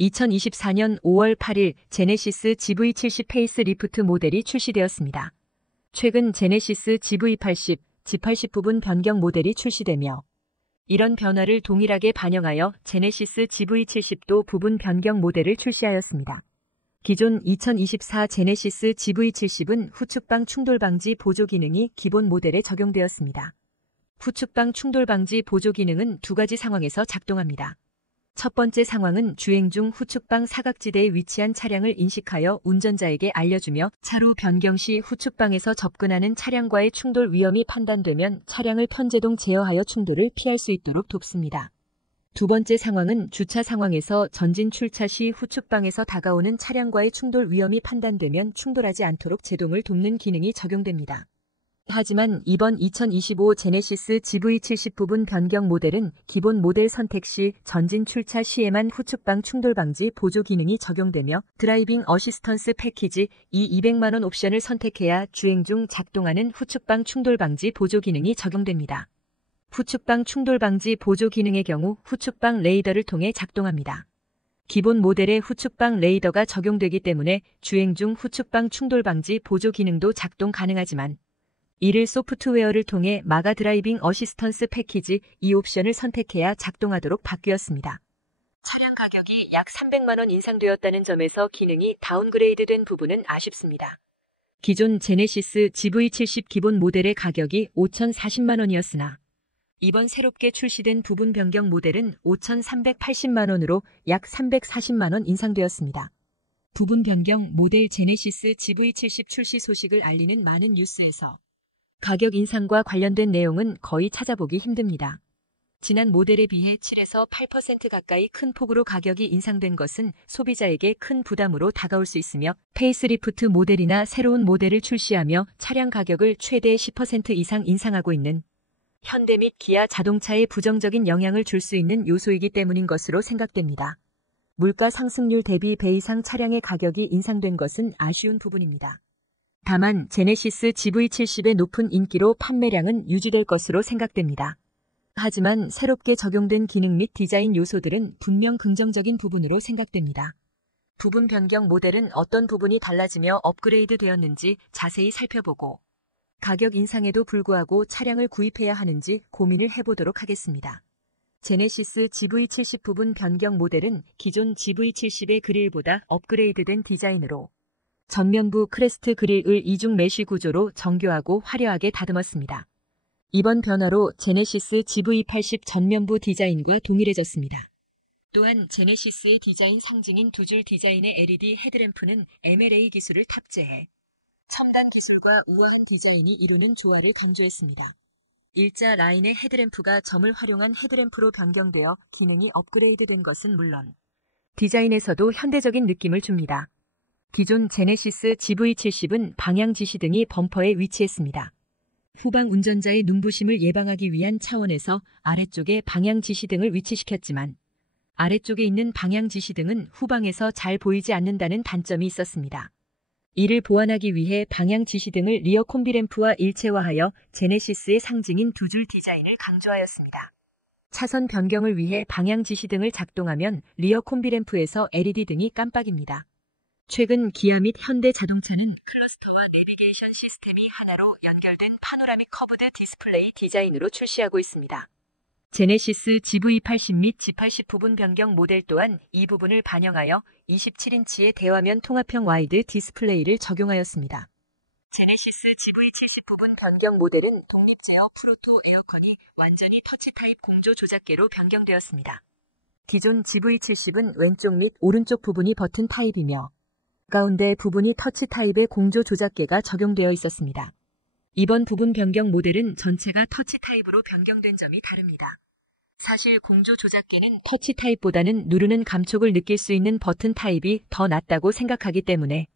2024년 5월 8일 제네시스 GV70 페이스리프트 모델이 출시되었습니다. 최근 제네시스 GV80, G80 부분 변경 모델이 출시되며 이런 변화를 동일하게 반영하여 제네시스 GV70도 부분 변경 모델을 출시하였습니다. 기존 2024 제네시스 GV70은 후측방 충돌 방지 보조 기능이 기본 모델에 적용되었습니다. 후측방 충돌 방지 보조 기능은 두 가지 상황에서 작동합니다. 첫 번째 상황은 주행 중 후측방 사각지대에 위치한 차량을 인식하여 운전자에게 알려주며 차로 변경 시 후측방에서 접근하는 차량과의 충돌 위험이 판단되면 차량을 편제동 제어하여 충돌을 피할 수 있도록 돕습니다. 두 번째 상황은 주차 상황에서 전진 출차 시 후측방에서 다가오는 차량과의 충돌 위험이 판단되면 충돌하지 않도록 제동을 돕는 기능이 적용됩니다. 하지만 이번 2025 제네시스 GV70 부분 변경 모델은 기본 모델 선택 시 전진 출차 시에만 후측방 충돌 방지 보조 기능이 적용되며 드라이빙 어시스턴스 패키지 이 200만원 옵션을 선택해야 주행 중 작동하는 후측방 충돌 방지 보조 기능이 적용됩니다. 후측방 충돌 방지 보조 기능의 경우 후측방 레이더를 통해 작동합니다. 기본 모델에 후측방 레이더가 적용되기 때문에 주행 중 후측방 충돌 방지 보조 기능도 작동 가능하지만 이를 소프트웨어를 통해 마가 드라이빙 어시스턴스 패키지 이 옵션을 선택해야 작동하도록 바뀌었습니다. 차량 가격이 약 300만원 인상되었다는 점에서 기능이 다운그레이드된 부분은 아쉽습니다. 기존 제네시스 GV70 기본 모델의 가격이 5,040만원이었으나 이번 새롭게 출시된 부분 변경 모델은 5,380만원으로 약 340만원 인상되었습니다. 부분 변경 모델 제네시스 GV70 출시 소식을 알리는 많은 뉴스에서 가격 인상과 관련된 내용은 거의 찾아보기 힘듭니다. 지난 모델에 비해 7에서 8% 가까이 큰 폭으로 가격이 인상된 것은 소비자에게 큰 부담으로 다가올 수 있으며 페이스리프트 모델이나 새로운 모델을 출시하며 차량 가격을 최대 10% 이상 인상하고 있는 현대 및 기아 자동차에 부정적인 영향을 줄 수 있는 요소이기 때문인 것으로 생각됩니다. 물가 상승률 대비 배 이상 차량의 가격이 인상된 것은 아쉬운 부분입니다. 다만 제네시스 GV70의 높은 인기로 판매량은 유지될 것으로 생각됩니다. 하지만 새롭게 적용된 기능 및 디자인 요소들은 분명 긍정적인 부분으로 생각됩니다. 부분 변경 모델은 어떤 부분이 달라지며 업그레이드 되었는지 자세히 살펴보고 가격 인상에도 불구하고 차량을 구입해야 하는지 고민을 해보도록 하겠습니다. 제네시스 GV70 부분 변경 모델은 기존 GV70의 그릴보다 업그레이드된 디자인으로 전면부 크레스트 그릴을 이중 메쉬 구조로 정교하고 화려하게 다듬었습니다. 이번 변화로 제네시스 GV80 전면부 디자인과 동일해졌습니다. 또한 제네시스의 디자인 상징인 두 줄 디자인의 LED 헤드램프는 MLA 기술을 탑재해 첨단 기술과 우아한 디자인이 이루는 조화를 강조했습니다. 일자 라인의 헤드램프가 점을 활용한 헤드램프로 변경되어 기능이 업그레이드된 것은 물론 디자인에서도 현대적인 느낌을 줍니다. 기존 제네시스 GV70은 방향 지시등이 범퍼에 위치했습니다. 후방 운전자의 눈부심을 예방하기 위한 차원에서 아래쪽에 방향 지시등을 위치시켰지만 아래쪽에 있는 방향 지시등은 후방에서 잘 보이지 않는다는 단점이 있었습니다. 이를 보완하기 위해 방향 지시등을 리어 콤비램프와 일체화하여 제네시스의 상징인 두 줄 디자인을 강조하였습니다. 차선 변경을 위해 방향 지시등을 작동하면 리어 콤비램프에서 LED 등이 깜빡입니다. 최근 기아 및 현대 자동차는 클러스터와 내비게이션 시스템이 하나로 연결된 파노라믹 커브드 디스플레이 디자인으로 출시하고 있습니다. 제네시스 GV80 및 G80 부분 변경 모델 또한 이 부분을 반영하여 27인치의 대화면 통합형 와이드 디스플레이를 적용하였습니다. 제네시스 GV70 부분 변경 모델은 독립 제어 프로토 에어컨이 완전히 터치 타입 공조 조작계로 변경되었습니다. 기존 GV70은 왼쪽 및 오른쪽 부분이 버튼 타입이며 가운데 부분이 터치 타입의 공조 조작계가 적용되어 있었습니다. 이번 부분 변경 모델은 전체가 터치 타입으로 변경된 점이 다릅니다. 사실 공조 조작계는 터치 타입보다는 누르는 감촉을 느낄 수 있는 버튼 타입이 더 낫다고 생각하기 때문에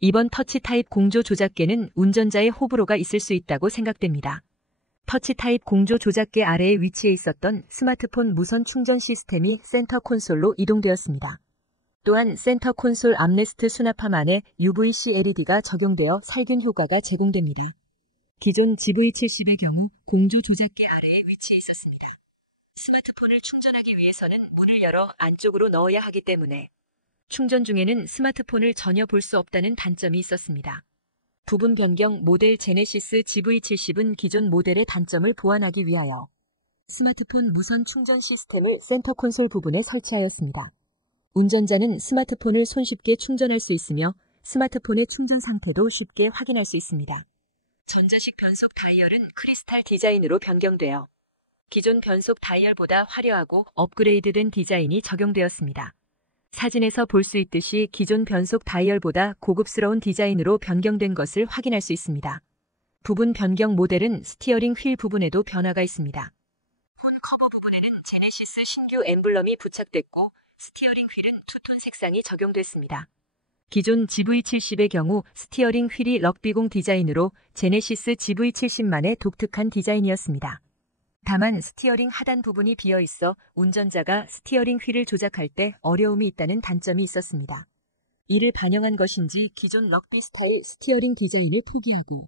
이번 터치 타입 공조 조작계는 운전자의 호불호가 있을 수 있다고 생각됩니다. 터치 타입 공조 조작계 아래에 위치해 있었던 스마트폰 무선 충전 시스템이 센터 콘솔로 이동되었습니다. 또한 센터 콘솔 암레스트 수납함 안에 UVC LED가 적용되어 살균 효과가 제공됩니다. 기존 GV70의 경우 공조 조작계 아래에 위치해 있었습니다. 스마트폰을 충전하기 위해서는 문을 열어 안쪽으로 넣어야 하기 때문에 충전 중에는 스마트폰을 전혀 볼 수 없다는 단점이 있었습니다. 부분 변경 모델 제네시스 GV70은 기존 모델의 단점을 보완하기 위하여 스마트폰 무선 충전 시스템을 센터 콘솔 부분에 설치하였습니다. 운전자는 스마트폰을 손쉽게 충전할 수 있으며 스마트폰의 충전 상태도 쉽게 확인할 수 있습니다. 전자식 변속 다이얼은 크리스탈 디자인으로 변경되어 기존 변속 다이얼보다 화려하고 업그레이드된 디자인이 적용되었습니다. 사진에서 볼 수 있듯이 기존 변속 다이얼보다 고급스러운 디자인으로 변경된 것을 확인할 수 있습니다. 부분 변경 모델은 스티어링 휠 부분에도 변화가 있습니다. 폰 커버 부분에는 제네시스 신규 엠블럼이 부착됐고 스티어링 휠은 투톤 색상이 적용됐습니다. 기존 GV70의 경우 스티어링 휠이 럭비공 디자인으로 제네시스 GV70만의 독특한 디자인이었습니다. 다만 스티어링 하단 부분이 비어있어 운전자가 스티어링 휠을 조작할 때 어려움이 있다는 단점이 있었습니다. 이를 반영한 것인지 기존 럭비 스타일 스티어링 디자인을 포기하고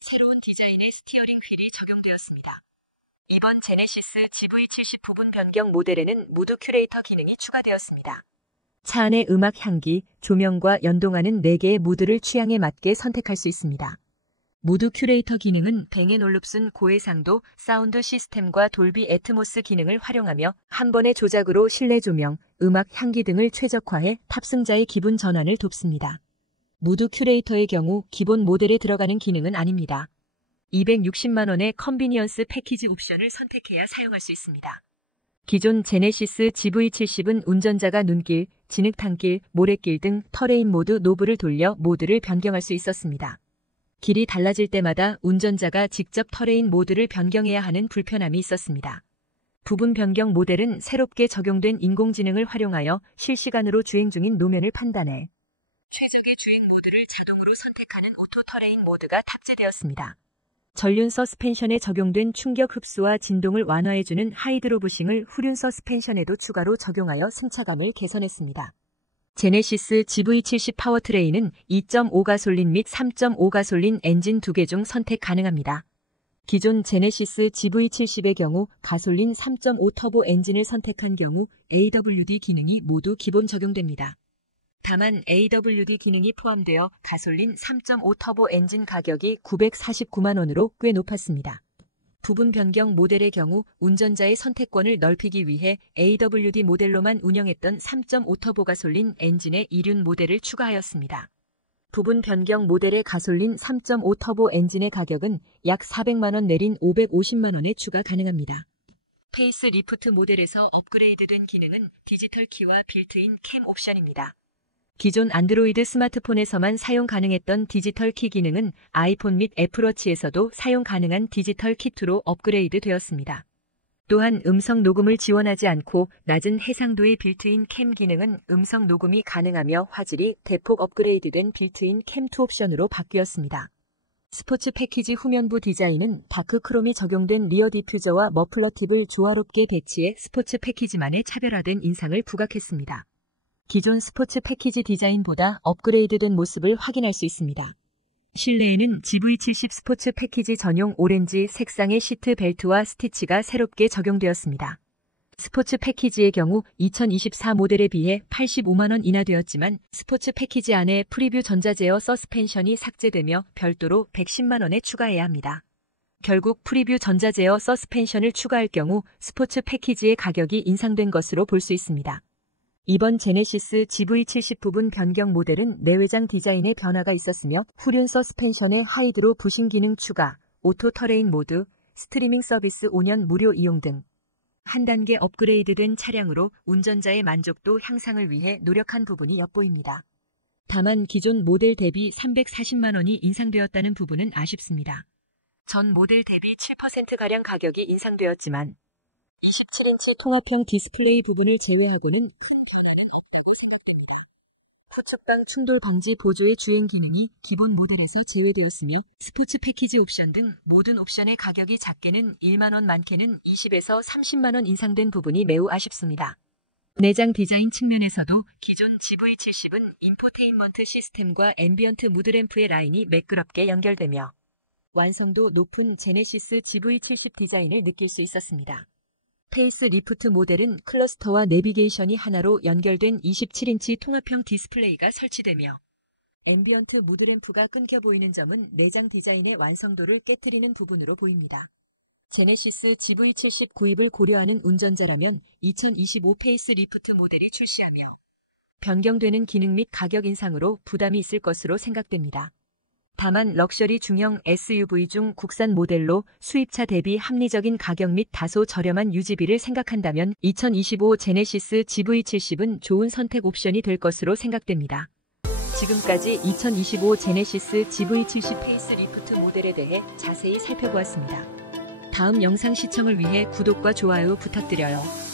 새로운 디자인의 스티어링 휠이 적용되었습니다. 이번 제네시스 GV70 부분 변경 모델에는 무드 큐레이터 기능이 추가되었습니다. 차 안의 음악 향기, 조명과 연동하는 4개의 무드를 취향에 맞게 선택할 수 있습니다. 무드 큐레이터 기능은 뱅앤 올룹슨 고해상도 사운드 시스템과 돌비 애트모스 기능을 활용하며 한 번의 조작으로 실내 조명, 음악, 향기 등을 최적화해 탑승자의 기분 전환을 돕습니다. 무드 큐레이터의 경우 기본 모델에 들어가는 기능은 아닙니다. 260만 원의 컨비니언스 패키지 옵션을 선택해야 사용할 수 있습니다. 기존 제네시스 GV70은 운전자가 눈길, 진흙탕길, 모래길 등 터레인 모드 노브를 돌려 모드를 변경할 수 있었습니다. 길이 달라질 때마다 운전자가 직접 터레인 모드를 변경해야 하는 불편함이 있었습니다. 부분 변경 모델은 새롭게 적용된 인공지능을 활용하여 실시간으로 주행 중인 노면을 판단해 최적의 주행 모드를 자동으로 선택하는 오토 터레인 모드가 탑재되었습니다. 전륜 서스펜션에 적용된 충격 흡수와 진동을 완화해주는 하이드로부싱을 후륜 서스펜션에도 추가로 적용하여 승차감을 개선했습니다. 제네시스 GV70 파워트레인은 2.5 가솔린 및 3.5 가솔린 엔진 2개 중 선택 가능합니다. 기존 제네시스 GV70의 경우 가솔린 3.5 터보 엔진을 선택한 경우 AWD 기능이 모두 기본 적용됩니다. 다만 AWD 기능이 포함되어 가솔린 3.5 터보 엔진 가격이 949만 원으로 꽤 높았습니다. 부분 변경 모델의 경우 운전자의 선택권을 넓히기 위해 AWD 모델로만 운영했던 3.5 터보 가솔린 엔진의 이륜 모델을 추가하였습니다. 부분 변경 모델의 가솔린 3.5 터보 엔진의 가격은 약 400만 원 내린 550만 원에 추가 가능합니다. 페이스 리프트 모델에서 업그레이드된 기능은 디지털 키와 빌트인 캠 옵션입니다. 기존 안드로이드 스마트폰에서만 사용 가능했던 디지털 키 기능은 아이폰 및 애플워치에서도 사용 가능한 디지털 키2로 업그레이드 되었습니다. 또한 음성 녹음을 지원하지 않고 낮은 해상도의 빌트인 캠 기능은 음성 녹음이 가능하며 화질이 대폭 업그레이드된 빌트인 캠2 옵션으로 바뀌었습니다. 스포츠 패키지 후면부 디자인은 다크 크롬이 적용된 리어 디퓨저와 머플러 팁을 조화롭게 배치해 스포츠 패키지만의 차별화된 인상을 부각했습니다. 기존 스포츠 패키지 디자인보다 업그레이드된 모습을 확인할 수 있습니다. 실내에는 GV70 스포츠 패키지 전용 오렌지 색상의 시트 벨트와 스티치가 새롭게 적용되었습니다. 스포츠 패키지의 경우 2024 모델에 비해 85만 원 인하되었지만 스포츠 패키지 안에 프리뷰 전자제어 서스펜션이 삭제되며 별도로 110만 원에 추가해야 합니다. 결국 프리뷰 전자제어 서스펜션을 추가할 경우 스포츠 패키지의 가격이 인상된 것으로 볼 수 있습니다. 이번 제네시스 GV70 부분 변경 모델은 내외장 디자인에 변화가 있었으며 후륜 서스펜션의 하이드로 부싱 기능 추가, 오토 터레인 모드, 스트리밍 서비스 5년 무료 이용 등 한 단계 업그레이드된 차량으로 운전자의 만족도 향상을 위해 노력한 부분이 엿보입니다. 다만 기존 모델 대비 340만 원이 인상되었다는 부분은 아쉽습니다. 전 모델 대비 7%가량 가격이 인상되었지만 27인치 통합형 디스플레이 부분을 제외하고는 후측방 충돌 방지 보조의 주행 기능이 기본 모델에서 제외되었으며 스포츠 패키지 옵션 등 모든 옵션의 가격이 작게는 1만 원 많게는 20에서 30만 원 인상된 부분이 매우 아쉽습니다. 내장 디자인 측면에서도 기존 GV70은 인포테인먼트 시스템과 앰비언트 무드램프의 라인이 매끄럽게 연결되며 완성도 높은 제네시스 GV70 디자인을 느낄 수 있었습니다. 페이스 리프트 모델은 클러스터와 내비게이션이 하나로 연결된 27인치 통합형 디스플레이가 설치되며 앰비언트 무드램프가 끊겨 보이는 점은 내장 디자인의 완성도를 깨트리는 부분으로 보입니다. 제네시스 GV70 구입을 고려하는 운전자라면 2025 페이스 리프트 모델이 출시하며 변경되는 기능 및 가격 인상으로 부담이 있을 것으로 생각됩니다. 다만 럭셔리 중형 SUV 중 국산 모델로 수입차 대비 합리적인 가격 및 다소 저렴한 유지비를 생각한다면 2025 제네시스 GV70은 좋은 선택 옵션이 될 것으로 생각됩니다. 지금까지 2025 제네시스 GV70 페이스 리프트 모델에 대해 자세히 살펴보았습니다. 다음 영상 시청을 위해 구독과 좋아요 부탁드려요.